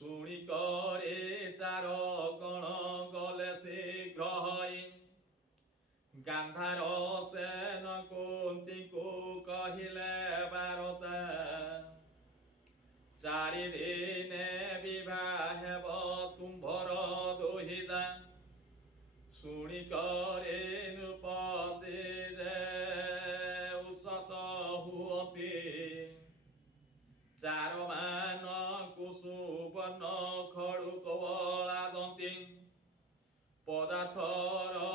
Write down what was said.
ଶୁଣି କରି ଚାର କଣ ଗଲେ ଶୀଘ୍ର ହୋଇ ଗାନ୍ଧାର ସେନ କୁନ୍ତୀକୁ କହିଲେ ବାରତା ଚାରିଦିନେ ବିବାହ ହେବ ତୁମ୍ଭର ଦୁହିତା ଶୁଣି କରି ନୃପତି ଯେ ଉଷତ ହୁଅନ୍ତି ଚାରମାନଙ୍କୁ ସୁବର୍ଣ୍ଣ ଖଡୁ କବଳା ଦନ୍ତି ପଦାର୍ଥର